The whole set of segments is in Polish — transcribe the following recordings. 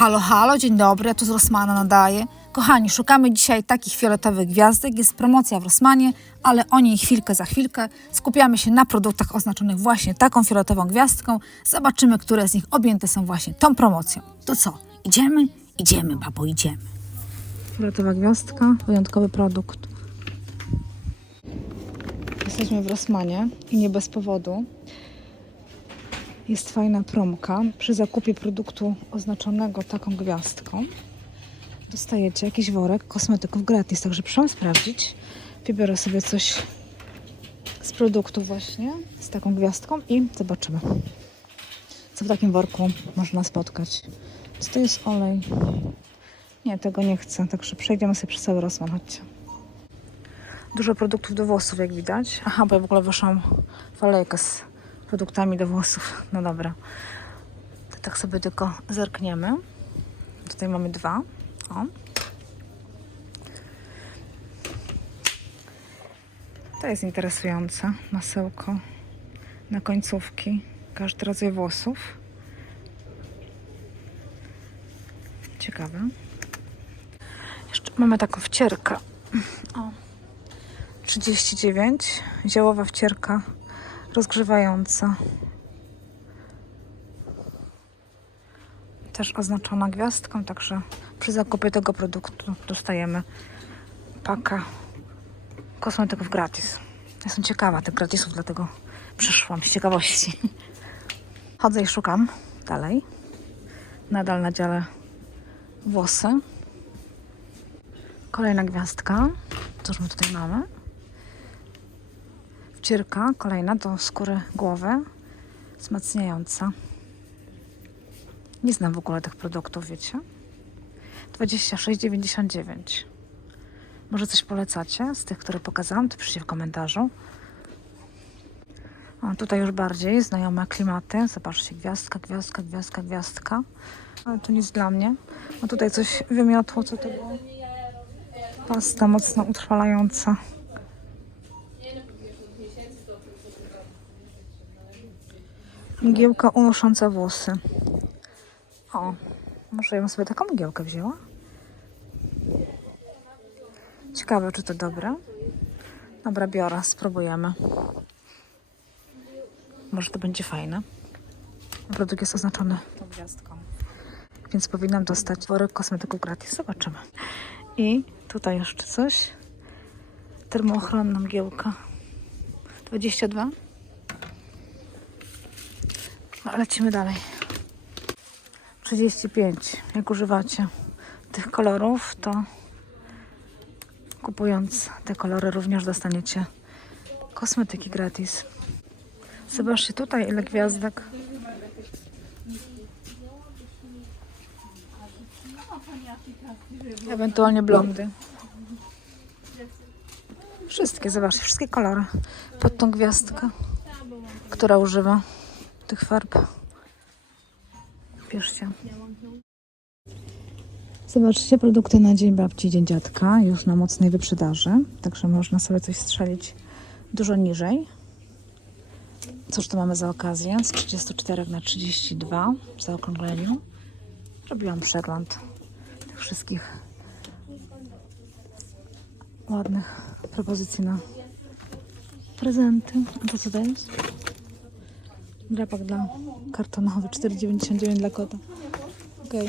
Halo, halo, dzień dobry, tu z Rossmana nadaję. Kochani, szukamy dzisiaj takich fioletowych gwiazdek. Jest promocja w Rossmanie, ale o niej chwilkę za chwilkę. Skupiamy się na produktach oznaczonych właśnie taką fioletową gwiazdką. Zobaczymy, które z nich objęte są właśnie tą promocją. To co, idziemy? Idziemy, babo, idziemy. Fioletowa gwiazdka, wyjątkowy produkt. Jesteśmy w Rossmanie i nie bez powodu. Jest fajna promka. Przy zakupie produktu oznaczonego taką gwiazdką dostajecie jakiś worek kosmetyków gratis. Także proszę sprawdzić. Wybiorę sobie coś z produktu właśnie z taką gwiazdką i zobaczymy, co w takim worku można spotkać. Co to jest olej? Nie, tego nie chcę. Także przejdziemy sobie przez cały. Chodźcie. Dużo produktów do włosów, jak widać. Aha, bo ja w ogóle wyszłam w alejkę z produktami do włosów. No dobra. To tak sobie tylko zerkniemy. Tutaj mamy dwa. O. To jest interesujące. Masełko na końcówki. Każdy rodzaj włosów. Ciekawe. Jeszcze mamy taką wcierkę. O. 39. Ziołowa wcierka rozgrzewająca. Też oznaczona gwiazdką, także przy zakupie tego produktu dostajemy pakę kosmetyków gratis. Jestem ciekawa tych gratisów, dlatego przyszłam z ciekawości. Chodzę i szukam dalej. Nadal na dziale włosy. Kolejna gwiazdka. Cóż my tutaj mamy? Wcierka kolejna do skóry głowy. Wzmacniająca. Nie znam w ogóle tych produktów, wiecie? 26,99. Może coś polecacie z tych, które pokazałam? To piszcie w komentarzu. O, tutaj już bardziej znajome klimaty. Zobaczcie, gwiazdka, gwiazdka, gwiazdka, gwiazdka. Ale to nic dla mnie. A tutaj coś wymiotło, co to było? Pasta mocno utrwalająca. Mgiełka unosząca włosy. O, może ja bym sobie taką mgiełkę wzięła? Ciekawe, czy to dobre. Dobra, biorę, spróbujemy. Może to będzie fajne. Produkt jest oznaczony tą gwiazdką, więc powinnam dostać worek kosmetyków gratis. Zobaczymy. I tutaj jeszcze coś. Termoochronna mgiełka. 22. No, lecimy dalej. 35. Jak używacie tych kolorów, to kupując te kolory również dostaniecie kosmetyki gratis. Zobaczcie tutaj ile gwiazdek. Ewentualnie blondy. Wszystkie, zobaczcie, wszystkie kolory pod tą gwiazdkę, która używa tych farb. Piszcie. Zobaczcie, produkty na Dzień Babci Dzień Dziadka już na mocnej wyprzedaży, także można sobie coś strzelić dużo niżej. Cóż tu mamy za okazję? Z 34 na 32 w zaokrągleniu. Robiłam przegląd tych wszystkich ładnych propozycji na prezenty. A to co to jest? Drapak dla kartonowy 4,99 dla kota. Okej.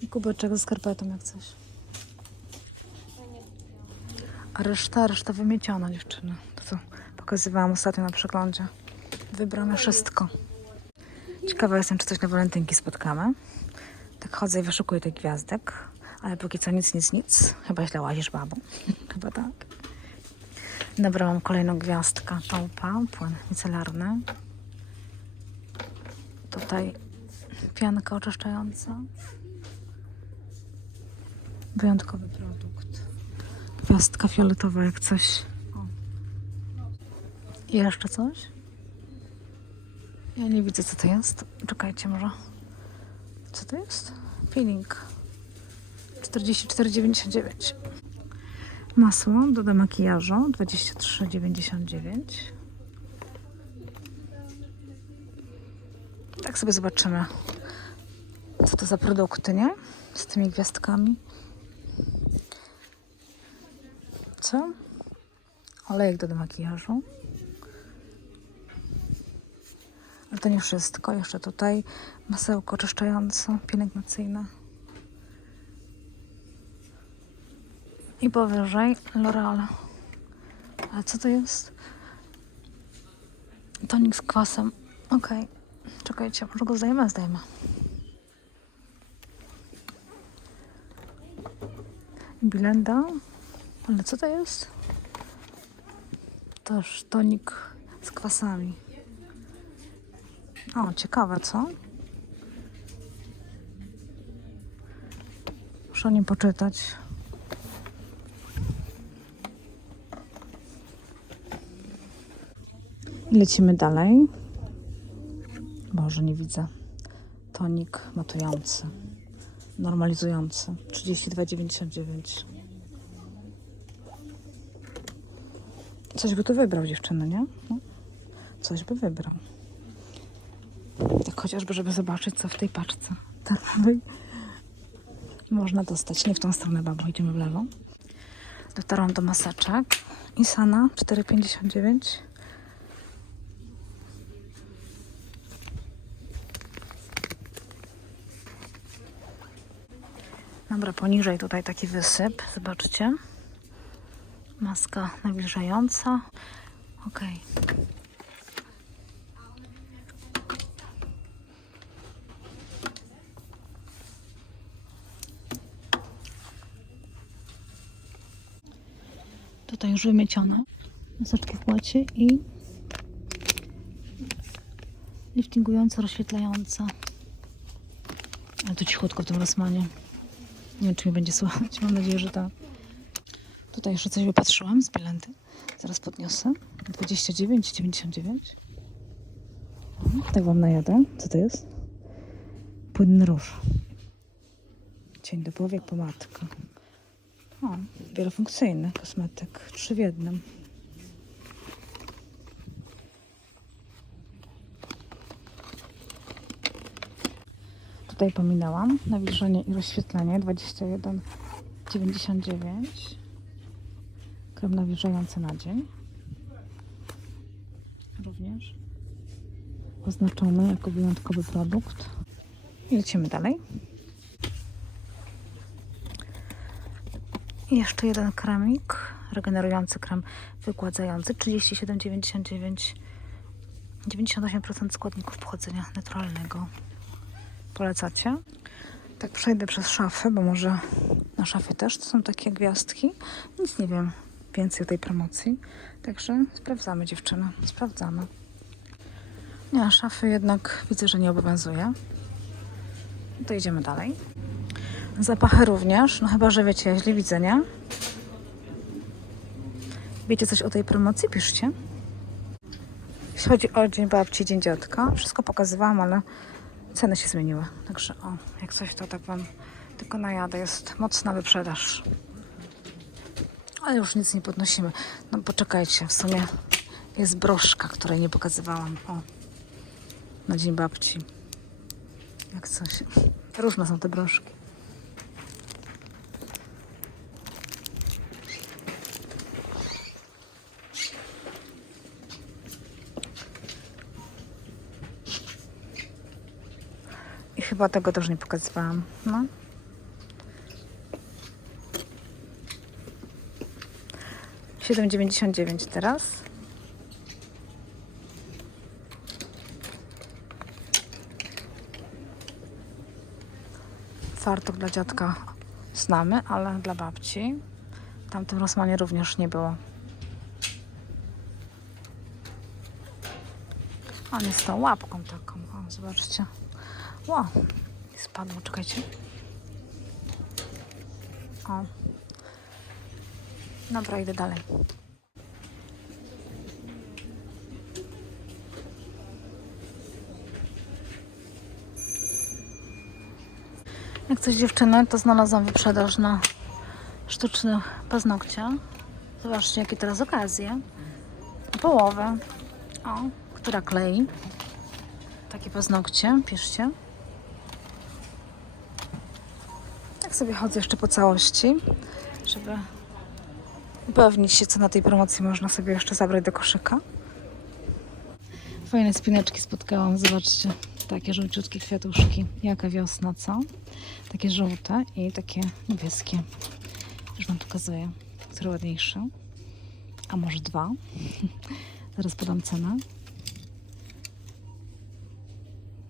I kubeczek ze skarpetą jak coś. A reszta, reszta wymieciona dziewczyny. To co pokazywałam ostatnio na przeglądzie. Wybrane wszystko. Ciekawa jestem, czy coś na walentynki spotkamy. Tak chodzę i wyszukuję tych gwiazdek. Ale póki co nic, nic, nic. Chyba źle łazisz, babo. Chyba tak. Dobra, mam kolejną gwiazdkę. Taupa, płyn micelarny. Tutaj pianka oczyszczająca. Wyjątkowy produkt. Gwiazdka fioletowa jak coś. I jeszcze coś? Ja nie widzę co to jest. Czekajcie może. Co to jest? Peeling. 44,99. Masło do demakijażu 23,99. Tak sobie zobaczymy, co to za produkty, nie? Z tymi gwiazdkami. Co? Olejek do makijażu. Ale to nie wszystko. Jeszcze tutaj masełko oczyszczające, pielęgnacyjne. I powyżej L'Oreal. Ale co to jest? Tonik z kwasem. Okej. Czekajcie, może go zdajemy? Zdajemy. Bilenda. Ale co to jest? Też tonik z kwasami. O, ciekawe, co? Muszę o nim poczytać. Lecimy dalej. Boże, nie widzę. Tonik matujący, normalizujący. 32,99. Coś by tu wybrał dziewczyny, nie? No. Coś by wybrał. Tak chociażby, żeby zobaczyć, co w tej paczce darmowej można dostać. Nie w tą stronę, babo, idziemy w lewo. Dotarłam do maseczek. Isana 4,59. Dobra, poniżej tutaj taki wysyp. Zobaczcie. Maska nawilżająca. Ok. Tutaj już wymieciona. Maseczki w płacie i liftingująca, rozświetlająca. Ale to cichutko w tym Rosmanie. Nie wiem, czy mi będzie słychać. Mam nadzieję, że tak. Tutaj jeszcze coś wypatrzyłam z bilenty. Zaraz podniosę. 29,99. O, Tak wam najadę. Co to jest? Płynny róż. Cień do powiek, pomadka. O, wielofunkcyjny kosmetyk. Trzy w jednym. Tutaj pominęłam. Nawilżenie i rozświetlenie 21,99. Krem nawilżający na dzień. Również oznaczony jako wyjątkowy produkt. I lecimy dalej. I jeszcze jeden kremik, regenerujący krem wygładzający 37,99 98% składników pochodzenia naturalnego. Polecacie? Tak przejdę przez szafę, bo może na szafie też to są takie gwiazdki. Nic nie wiem więcej o tej promocji. Także sprawdzamy dziewczyny, sprawdzamy. Nie, szafy jednak widzę, że nie obowiązuje. To idziemy dalej. Zapachy również, no chyba, że wiecie, źle widzę, nie? Wiecie coś o tej promocji? Piszcie. Jeśli chodzi o Dzień Babci, Dzień Dziadka, wszystko pokazywałam, ale ceny się zmieniły. Także o, jak coś to tak Wam tylko najadę. Jest mocna wyprzedaż. Ale już nic nie podnosimy. No poczekajcie, w sumie jest broszka, której nie pokazywałam. O, na Dzień Babci. Jak coś. Różne są te broszki. I chyba tego też nie pokazywałam. No. Siedem dziewięćdziesiąt dziewięć teraz. Fartuch dla dziadka znamy, ale dla babci. W tamtym Rosmanie również nie było. On jest tą łapką taką. O, zobaczcie. Ło, spadło, czekajcie. O. Dobra, idę dalej. Jak coś dziewczyny, to znalazłam wyprzedaż na sztuczne paznokcie. Zobaczcie, jakie teraz okazje. Połowę. O, która klei. Takie paznokcie, piszcie. Tak sobie chodzę jeszcze po całości, żeby upewnić się, co na tej promocji można sobie jeszcze zabrać do koszyka. Fajne spineczki spotkałam, zobaczcie. Takie żółciutkie kwiatuszki. Jaka wiosna, co? Takie żółte i takie niebieskie. Już Wam pokazuję, które ładniejsze. A może dwa. Zaraz podam cenę.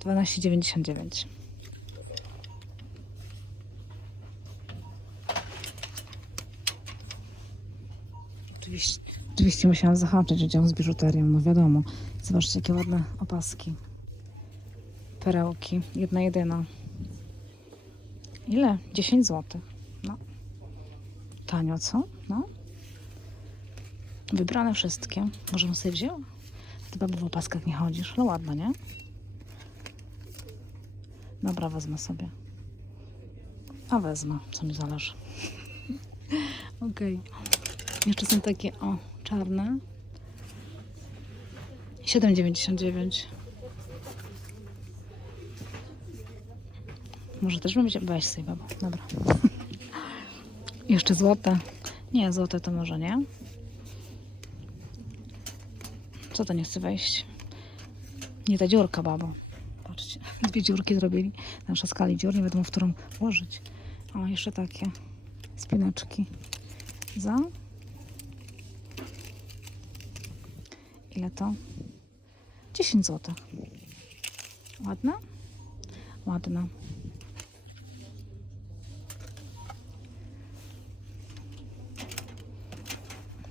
12,99. Oczywiście, oczywiście musiałam zahaczyć udział z biżuterią, no wiadomo. Zobaczcie, jakie ładne opaski. Perełki, jedna jedyna. Ile? 10 zł. No. Tanio, co? No. Wybrane wszystkie. Może bym sobie wzięła? Ty babu w opaskach nie chodzisz. No ładna, nie? Dobra, wezmę sobie. A wezmę, co mi zależy. Okej. Jeszcze są takie, o, czarne. 7,99. Może też wzięła. Weź sobie, babo. Dobra. Jeszcze złote. Nie, złote to może nie. Co to nie chce wejść? Nie ta dziurka, babo. Patrzcie, dwie dziurki zrobili. Nasza skali dziur, nie wiadomo w którą włożyć. O, jeszcze takie spinaczki. Za? Ile to? 10 zł. Ładna? Ładna.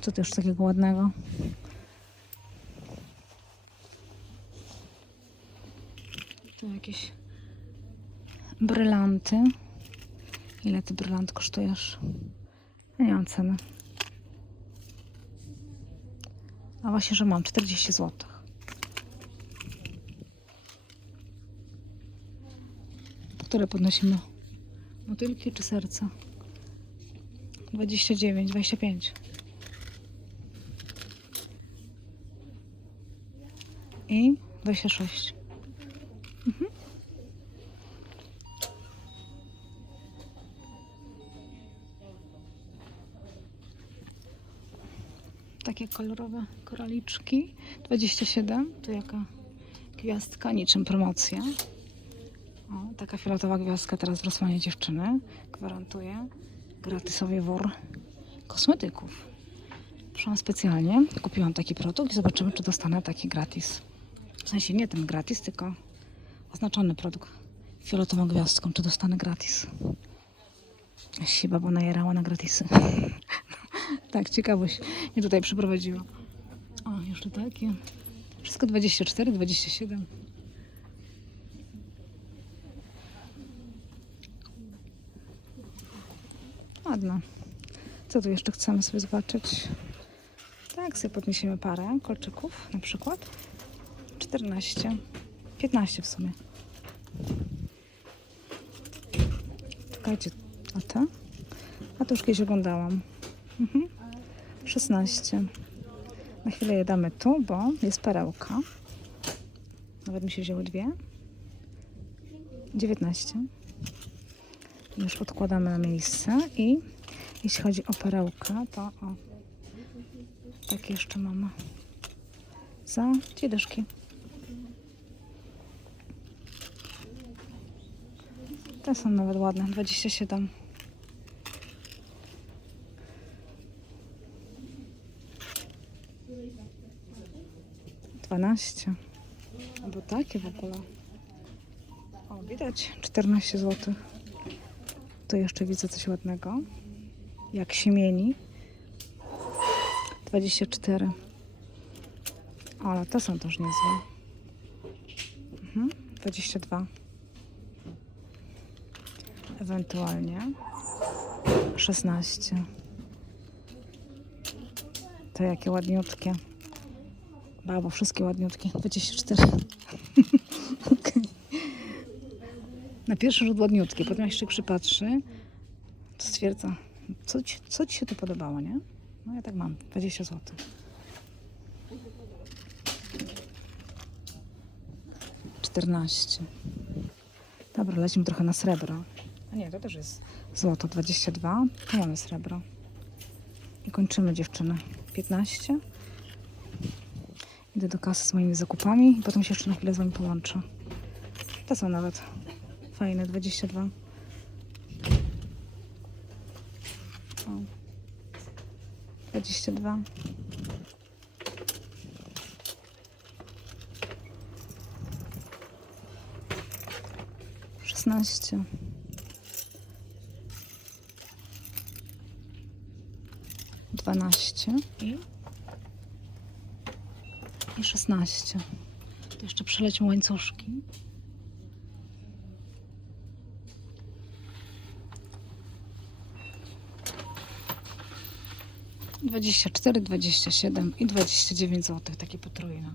Co też takiego ładnego? Tu jakieś brylanty. Ile ty brylant kosztujesz? Nie mam ceny. A właśnie, że mam 40 zł. Które podnosimy? Motylki czy serca? 29, 25. I 26. Takie kolorowe koraliczki. 27. To jaka gwiazdka, niczym promocja. O, taka fioletowa gwiazdka teraz w Rosmanie dziewczyny. Gwarantuje gratisowy wór kosmetyków. Przyszłam specjalnie, kupiłam taki produkt i zobaczymy, czy dostanę taki gratis. W sensie nie ten gratis, tylko oznaczony produkt fioletową gwiazdką, czy dostanę gratis. Się babo najerała na gratisy. tak, ciekawość mnie tutaj przyprowadziła. O, jeszcze takie. Wszystko 24, 27. Ładno. Co tu jeszcze chcemy sobie zobaczyć? Tak, sobie podniesiemy parę kolczyków na przykład. 14, 15 w sumie. Czekajcie, a te? A to już kiedyś oglądałam. Mhm. 16. Na chwilę je damy tu, bo jest perełka. Nawet mi się wzięły dwie. 19. Już odkładamy na miejsce i jeśli chodzi o perełkę, to o, takie jeszcze mamy za dwie dyszki. Te są nawet ładne, 27. Dwanaście. Albo takie w ogóle. O, widać 14 zł. Tu jeszcze widzę coś ładnego. Jak siemieni. 24. Ale te są też niezłe. Mhm, 22. Ewentualnie 16. To jakie ładniutkie. Babo, wszystkie ładniutkie. 24. Okej. Na pierwszy rzut ładniutkie, potem jak się przypatrzy, to stwierdza, co ci, co ci się tu podobało, nie? No ja tak mam, 20 zł. 14. Dobra, lecimy trochę na srebro. A nie, to też jest złoto 22. To mamy srebro. I kończymy dziewczyny. 15. Idę do kasy z moimi zakupami i potem się jeszcze na chwilę z wami połączę. Te są nawet fajne, 22. O. 22. Szesnaście. Dwanaście i i 16. To jeszcze przelecią łańcuszki. Dwadzieścia cztery, dwadzieścia siedem i dwadzieścia dziewięć złotych, takie potrójne.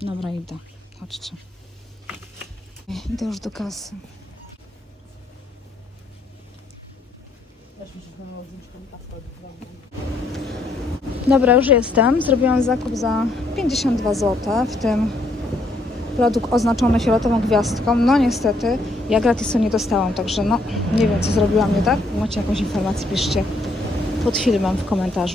Dobra, idę. Chodźcie. Idę już do kasy. Dobra, już jestem. Zrobiłam zakup za 52 zł, w tym produkt oznaczony fioletową gwiazdką. No niestety, ja gratisu nie dostałam, także no nie wiem co zrobiłam nie tak. Macie jakąś informację, piszcie pod filmem w komentarzu.